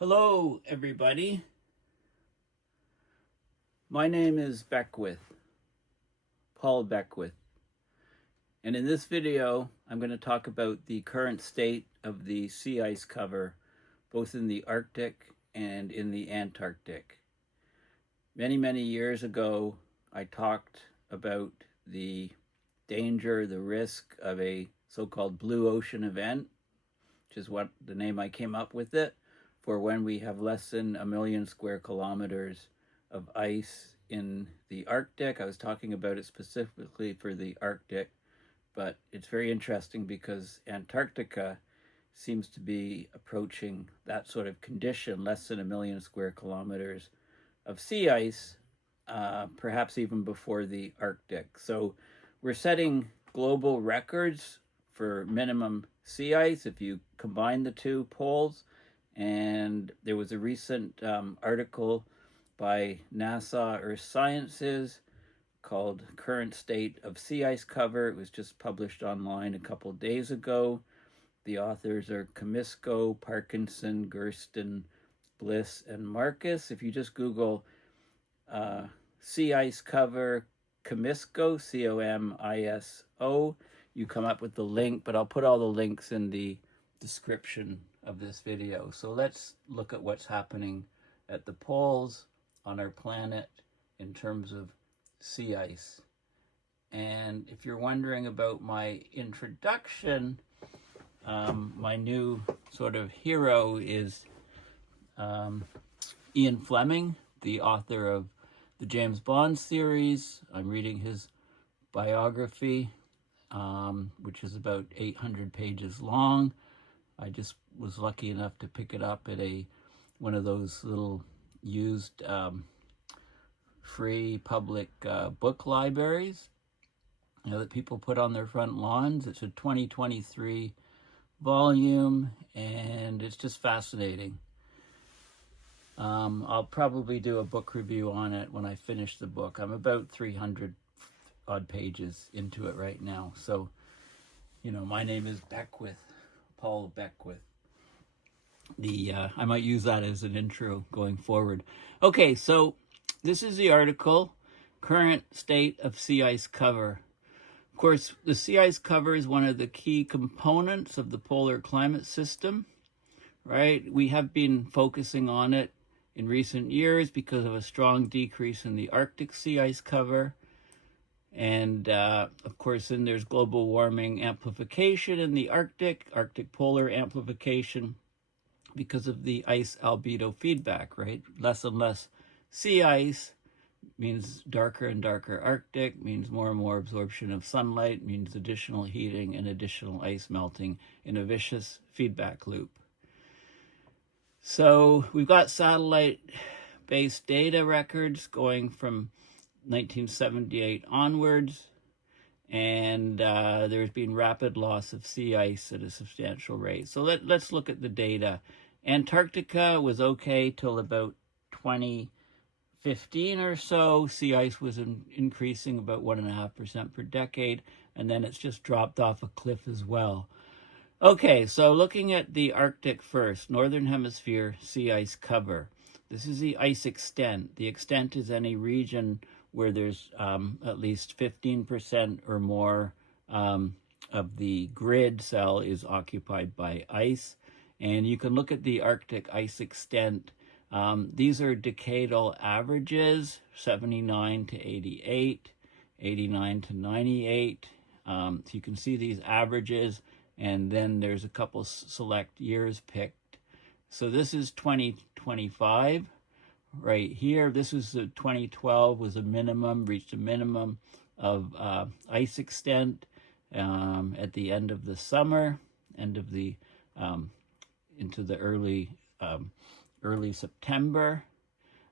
Hello, everybody. My name is Paul Beckwith. And in this video, I'm going to talk about the current state of the sea ice cover, both in the Arctic and in the Antarctic. Many, many years ago, I talked about the danger, the risk of a so-called blue ocean event, which is what the name I came up with it, for when we have less than 1 million square kilometers of ice in the Arctic. I was talking about it specifically for the Arctic, but it's very interesting because Antarctica seems to be approaching that sort of condition, less than 1 million square kilometers of sea ice, perhaps even before the Arctic. So we're setting global records for minimum sea ice if you combine the two poles. And there was a recent article by NASA Earth Sciences called Current State of Sea Ice Cover. It was just published online a couple days ago. The authors are Comisco, Parkinson, Gersten, Bliss, and Marcus. If you just Google sea ice cover Comisco, C-O-M-I-S-O, you come up with the link, but I'll put all the links in the description of this video. So let's look at what's happening at the poles on our planet in terms of sea ice. And if you're wondering about my introduction, my new sort of hero is Ian Fleming, the author of the James Bond series. I'm reading his biography, which is about 800 pages long. I just was lucky enough to pick it up at one of those little used free public book libraries, that people put on their front lawns. It's a 2023 volume, and it's just fascinating. I'll probably do a book review on it when I finish the book. I'm about 300 odd pages into it right now. So, my name is Beckwith. Paul Beckwith. I might use that as an intro going forward. Okay, so this is the article, Current State of Sea Ice Cover. Of course, the sea ice cover is one of the key components of the polar climate system, right? We have been focusing on it in recent years because of a strong decrease in the Arctic sea ice cover. And of course, then there's global warming amplification in the Arctic polar amplification because of the ice albedo feedback, right? Less and less sea ice means darker and darker Arctic, means more and more absorption of sunlight, means additional heating and additional ice melting in a vicious feedback loop. So we've got satellite-based data records going from 1978 onwards, and there's been rapid loss of sea ice at a substantial rate. So let's look at the data. Antarctica was okay till about 2015 or so. Sea ice was increasing about 1.5% per decade, and then it's just dropped off a cliff as well. Okay, so looking at the Arctic first, Northern Hemisphere sea ice cover. This is the ice extent. The extent is any region where there's at least 15% or more of the grid cell is occupied by ice. And you can look at the Arctic ice extent. These are decadal averages, 79 to 88, 89 to 98. So you can see these averages, and then there's a couple select years picked. So this is 2025. Right here, this was 2012 was a minimum, reached a minimum of ice extent at the end of the summer, into the early September.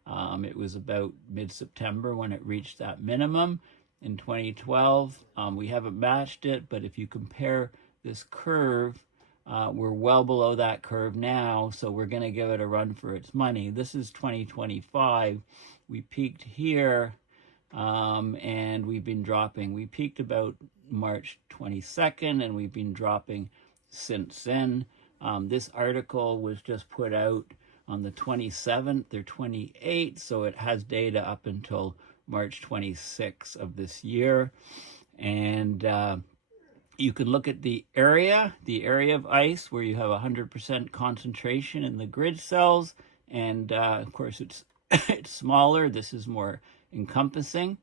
It was about mid-September when it reached that minimum in 2012. We haven't matched it, but if you compare this curve, we're well below that curve now, so we're going to give it a run for its money. This is 2025. We peaked here, and we've been dropping. We peaked about March 22nd, and we've been dropping since then. This article was just put out on the 27th or 28th, so it has data up until March 26th of this year. And you can look at the area of ice where you have 100% concentration in the grid cells, and of course it's it's smaller. This is more encompassing,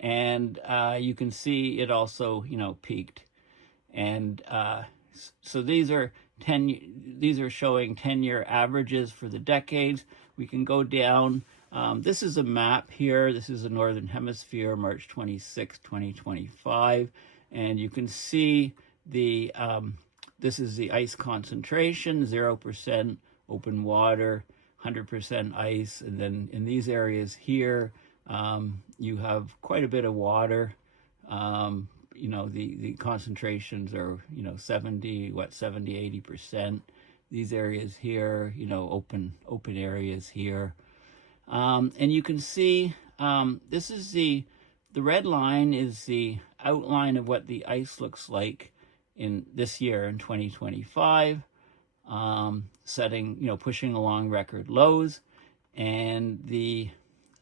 and you can see it also, you know, peaked. And so these are showing 10-year averages for the decades. We can go down. This is a map here. This is the Northern Hemisphere, March 26, 2025. And you can see the, this is the ice concentration, 0% open water, 100% ice. And then in these areas here, you have quite a bit of water. You know, the concentrations are, you know, 70, 80%. These areas here, you know, open areas here. And you can see, this is the red line is the outline of what the ice looks like in this year in 2025, setting, you know, pushing along record lows. And the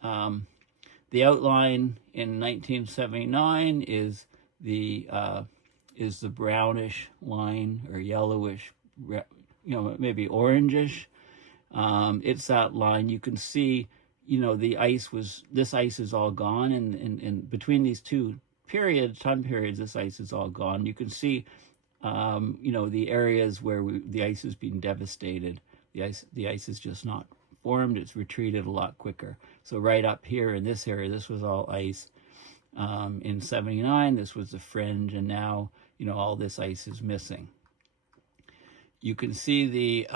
outline in 1979 is the brownish line, or yellowish, you know, maybe orangish. It's that line. You can see, you know, this ice is all gone, and between these two time periods, this ice is all gone. You can see, you know, the areas where the ice has been devastated. The ice is just not formed. It's retreated a lot quicker. So right up here in this area, this was all ice. In 79, this was the fringe, and now, you know, all this ice is missing. You can see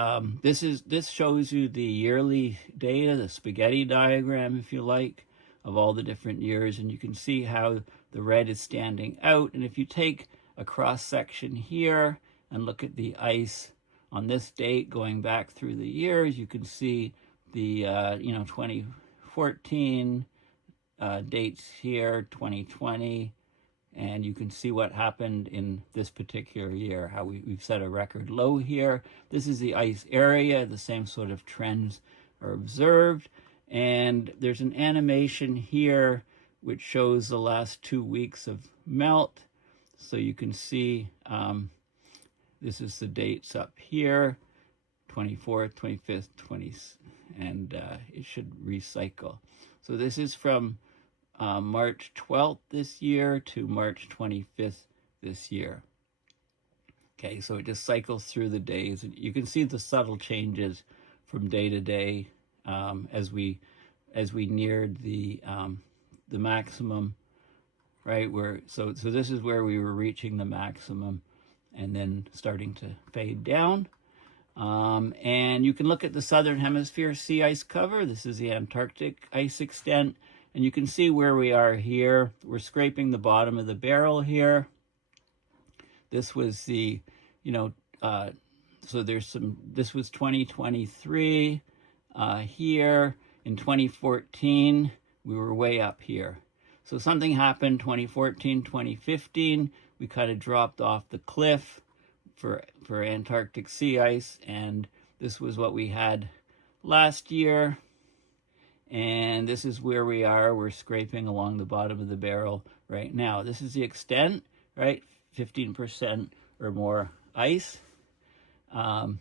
this shows you the yearly data, the spaghetti diagram, if you like, of all the different years, and you can see how the red is standing out. And if you take a cross section here and look at the ice on this date going back through the years, you can see the you know, 2014 dates here, 2020, and you can see what happened in this particular year, how we've set a record low here. This is the ice area. The same sort of trends are observed. And there's an animation here which shows the last 2 weeks of melt. So you can see this is the dates up here, 24th, 25th, 20th, and it should recycle. So this is from March 12th this year to March 25th this year. Okay, so it just cycles through the days. You can see the subtle changes from day to day as we neared the maximum, right? So this is where we were reaching the maximum and then starting to fade down. And you can look at the Southern Hemisphere sea ice cover. This is the Antarctic ice extent. And you can see where we are here. We're scraping the bottom of the barrel here. This was the, you know, so this was 2023 here. In 2014, we were way up here. So something happened 2014, 2015. We kind of dropped off the cliff for Antarctic sea ice, and this was what we had last year. And this is where we are. We're scraping along the bottom of the barrel right now. This is the extent, right? 15% or more ice. At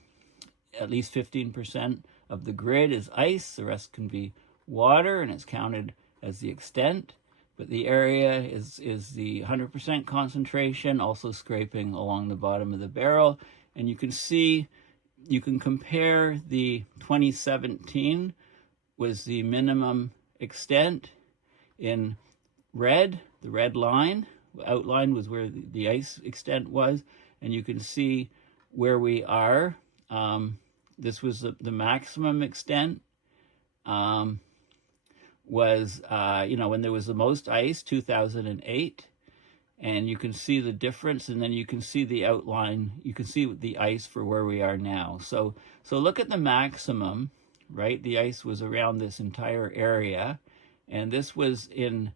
least 15% of the grid is ice. The rest can be water, and it's counted as the extent. But the area is the 100% concentration, also scraping along the bottom of the barrel. And you can see, you can compare the 2017 was the minimum extent in red. The red line, outline was where the ice extent was. And you can see where we are. This was the maximum extent. Was, you know, when there was the most ice, 2008. And you can see the difference, and then you can see the outline. You can see the ice for where we are now. So look at the maximum, right? The ice was around this entire area. And this was in,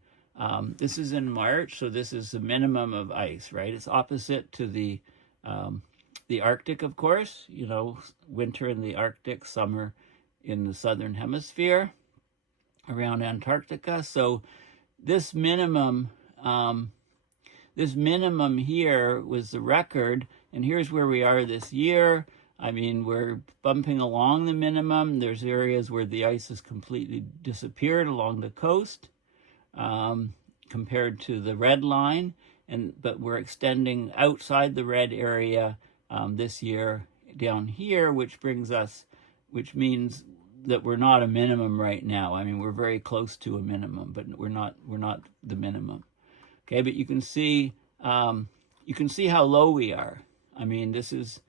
this is in March, so this is the minimum of ice, right? It's opposite to the Arctic, of course, you know, winter in the Arctic, summer in the southern hemisphere around Antarctica. So this minimum here was the record, and here's where we are this year. I mean, we're bumping along the minimum. There's areas where the ice has completely disappeared along the coast compared to the red line, but we're extending outside the red area this year down here, which means that we're not a minimum right now. I mean, we're very close to a minimum, but we're not the minimum. Okay, but you can see how low we are. I mean, this is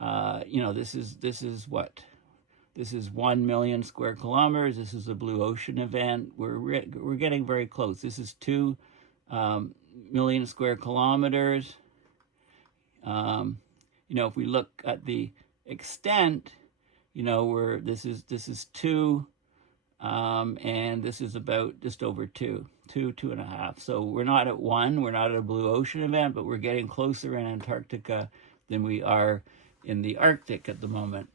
this is what? This is 1 million square kilometers. This is a blue ocean event. We're getting very close. This is 2 million square kilometers. If we look at the extent, this is 2, and this is about just over 2.5. So we're not at 1. We're not at a blue ocean event, but we're getting closer in Antarctica than we are in the Arctic at the moment.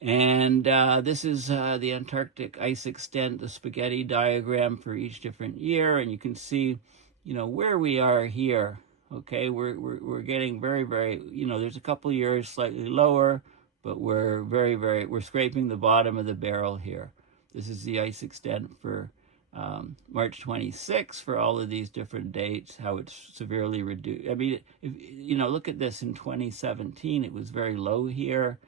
And this is the Antarctic ice extent, the spaghetti diagram for each different year, and you can see, where we are here. Okay, we're getting very, very, there's a couple years slightly lower, but we're scraping the bottom of the barrel here. This is the ice extent for March 26 for all of these different dates, how it's severely reduced. I mean, look at this in 2017, it was very low here.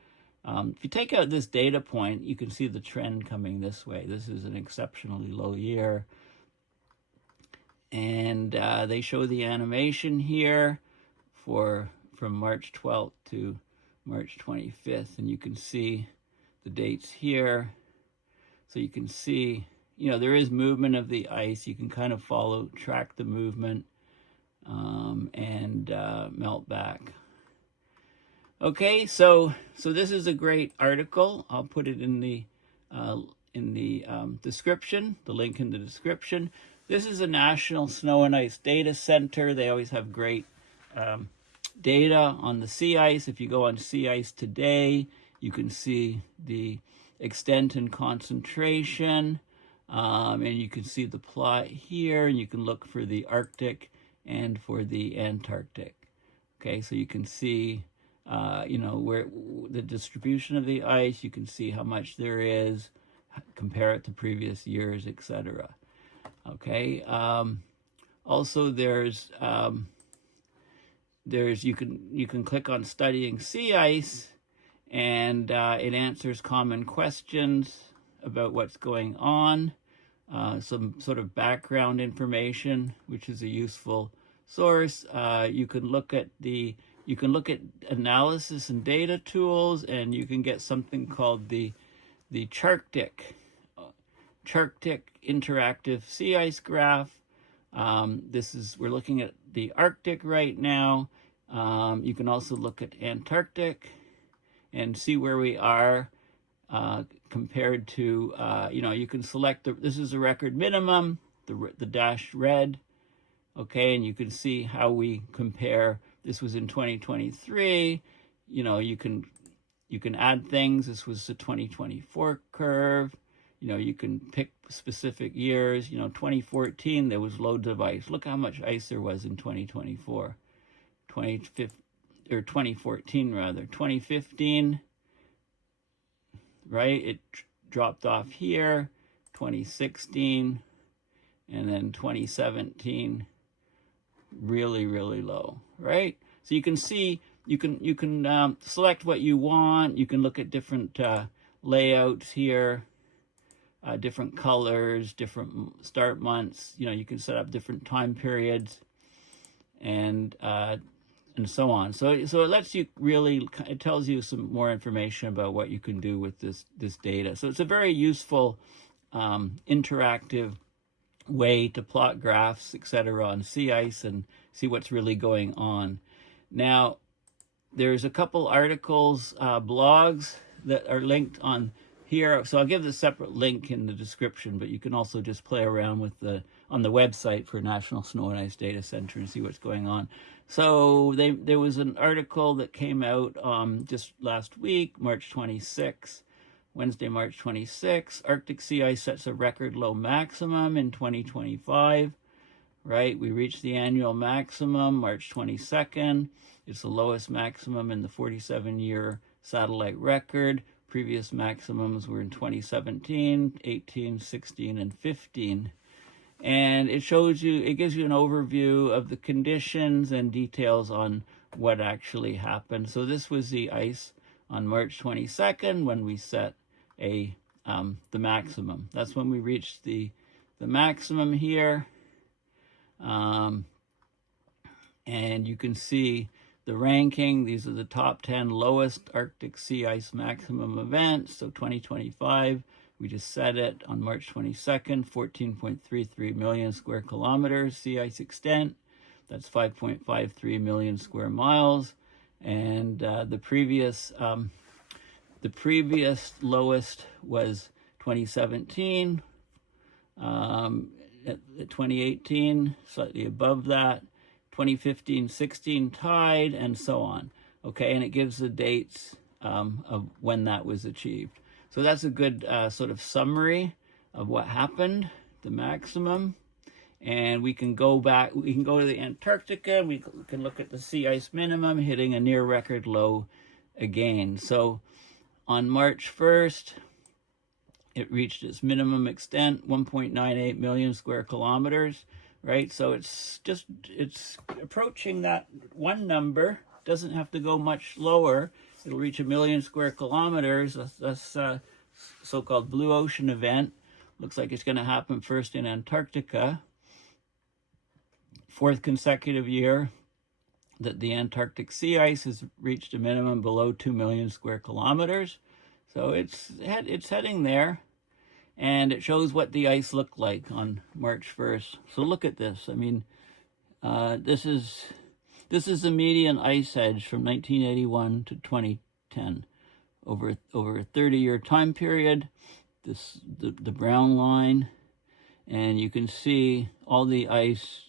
If you take out this data point, you can see the trend coming this way. This is an exceptionally low year. And they show the animation here from March 12th to March 25th. And you can see the dates here. So you can see, there is movement of the ice. You can kind of track the movement and melt back. Okay, so this is a great article. I'll put it in the description, the link in the description. This is a National Snow and Ice Data Center. They always have great data on the sea ice. If you go on Sea Ice Today, you can see the extent and concentration, and you can see the plot here, and you can look for the Arctic and for the Antarctic. Okay, so you can see where the distribution of the ice, you can see how much there is, compare it to previous years, etc. Okay. Also, there's you can click on studying sea ice, and it answers common questions about what's going on, some sort of background information, which is a useful source. You can look at analysis and data tools, and you can get something called the Arctic interactive sea ice graph. We're looking at the Arctic right now. You can also look at Antarctic and see where we are compared to, you can select this is a record minimum, the dashed red. Okay, and you can see how we compare. This was in 2023. You can add things. This was the 2024 curve. You can pick specific years. 2014, there was loads of ice. Look how much ice there was in 2024. 2014 rather. 2015, right? It dropped off here. 2016, and then 2017, really, really low, right? So you can see, you can select what you want. You can look at different layouts here. Different colors, different start months. You can set up different time periods, and so on. So it lets you it tells you some more information about what you can do with this data. So it's a very useful interactive way to plot graphs, etc., on sea ice and see what's really going on. Now, there's a couple articles, blogs that are linked on here. So I'll give the separate link in the description, but you can also just play around with on the website for National Snow and Ice Data Center and see what's going on. So there was an article that came out just last week, March 26, Wednesday, March 26th. Arctic sea ice sets a record low maximum in 2025, right? We reached the annual maximum March 22nd. It's the lowest maximum in the 47-year satellite record. Previous maximums were in 2017, 18, 16, and 15. And it shows you, it gives you an overview of the conditions and details on what actually happened. So this was the ice on March 22nd when we set the maximum. That's when we reached the maximum here. And you can see the ranking. These are the top 10 lowest Arctic sea ice maximum events. So 2025, we just set it on March 22nd, 14.33 million square kilometers sea ice extent. That's 5.53 million square miles. And the previous lowest was 2017. At 2018, slightly above that. 2015, 16 tied, and so on. Okay, and it gives the dates of when that was achieved. So that's a good sort of summary of what happened, the maximum. And we can go back, we can go to the Antarctica, we can look at the sea ice minimum hitting a near record low again. So on March 1st, it reached its minimum extent, 1.98 million square kilometers, right? So it's approaching that one number. Doesn't have to go much lower. It'll reach 1 million square kilometers. That's so-called blue ocean event. Looks like it's going to happen first in Antarctica. Fourth consecutive year that the Antarctic sea ice has reached a minimum below 2 million square kilometers. So it's heading there. And it shows what the ice looked like on March 1st. So look at this. I mean, this is the median ice edge from 1981 to 2010, over a 30-year time period. The brown line, and you can see all the ice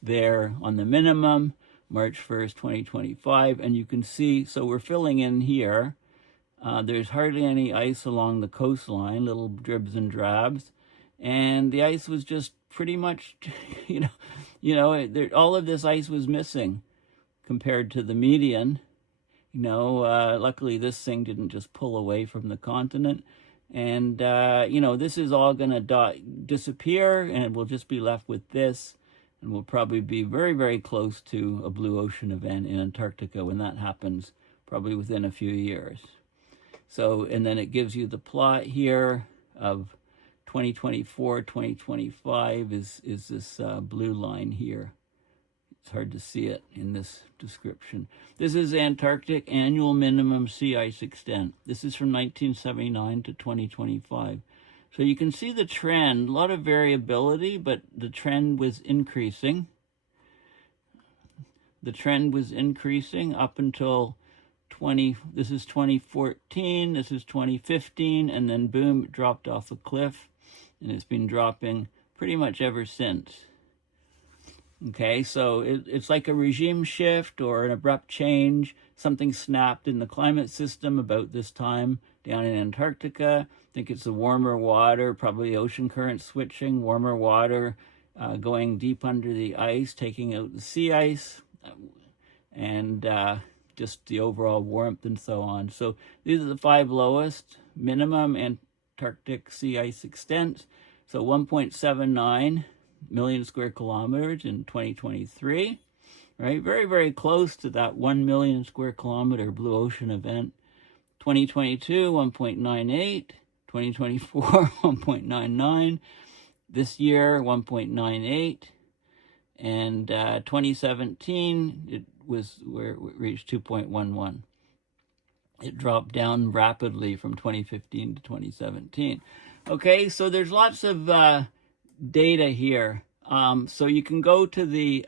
there on the minimum, March 1st, 2025, and you can see, so we're filling in here. There's hardly any ice along the coastline, little dribs and drabs, and the ice was just pretty much, all of this ice was missing compared to the median. Luckily this thing didn't just pull away from the continent, and this is all going to disappear, and we'll just be left with this, and we'll probably be very, very close to a blue ocean event in Antarctica when that happens, probably within a few years. So, and then it gives you the plot here of 2024, 2025 is this blue line here. It's hard to see it in this description. This is Antarctic annual minimum sea ice extent. This is from 1979 to 2025. So you can see the trend, a lot of variability, but the trend was increasing. The trend was increasing up until this is 2014, this is 2015, and then boom, it dropped off a cliff, and it's been dropping pretty much ever since. Okay, so it's like a regime shift or an abrupt change. Something snapped in the climate system about this time down in Antarctica. I think it's the warmer water, probably ocean current switching, warmer water going deep under the ice, taking out the sea ice, and just the overall warmth and so on. So these are the 5 lowest minimum Antarctic sea ice extents. So 1.79 million square kilometers in 2023, right? Very, very close to that 1 million square kilometer blue ocean event. 2022, 1.98. 2024, 1.99. This year, 1.98. And 2017, it was where it reached 2.11. It dropped down rapidly from 2015 to 2017. Okay, so there's lots of data here. So you can go to the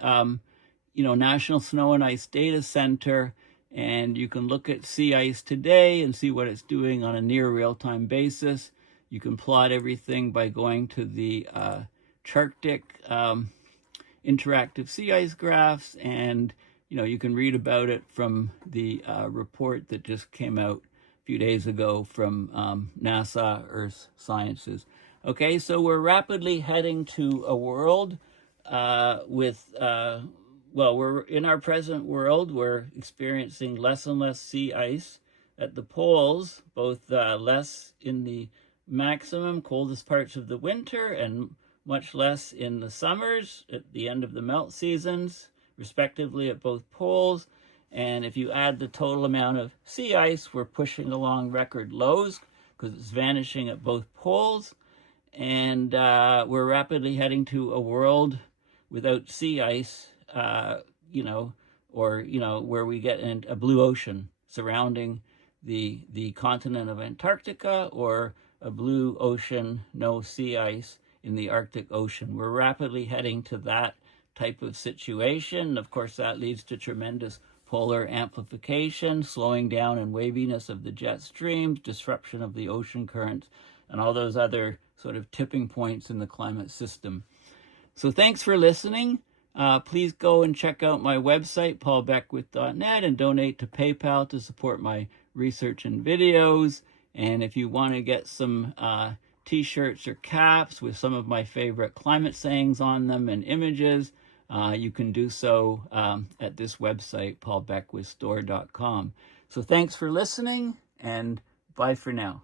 National Snow and Ice Data Center, and you can look at sea ice today and see what it's doing on a near real-time basis. You can plot everything by going to the Charctic interactive sea ice graphs, and you can read about it from the report that just came out few days ago from NASA Earth Sciences. Okay, so we're rapidly heading to a world well, we're in our present world, we're experiencing less and less sea ice at the poles, both less in the maximum coldest parts of the winter and much less in the summers at the end of the melt seasons, respectively, at both poles. And if you add the total amount of sea ice, we're pushing along record lows because it's vanishing at both poles. And we're rapidly heading to a world without sea ice, where we get a blue ocean surrounding the continent of Antarctica, or a blue ocean, no sea ice in the Arctic Ocean. We're rapidly heading to that type of situation. Of course, that leads to tremendous polar amplification, slowing down and waviness of the jet streams, disruption of the ocean currents, and all those other sort of tipping points in the climate system. So thanks for listening. Please go and check out my website, paulbeckwith.net, and donate to PayPal to support my research and videos. And if you want to get some t-shirts or caps with some of my favorite climate sayings on them and images, you can do so at this website, paulbeckwithstore.com. So thanks for listening, and bye for now.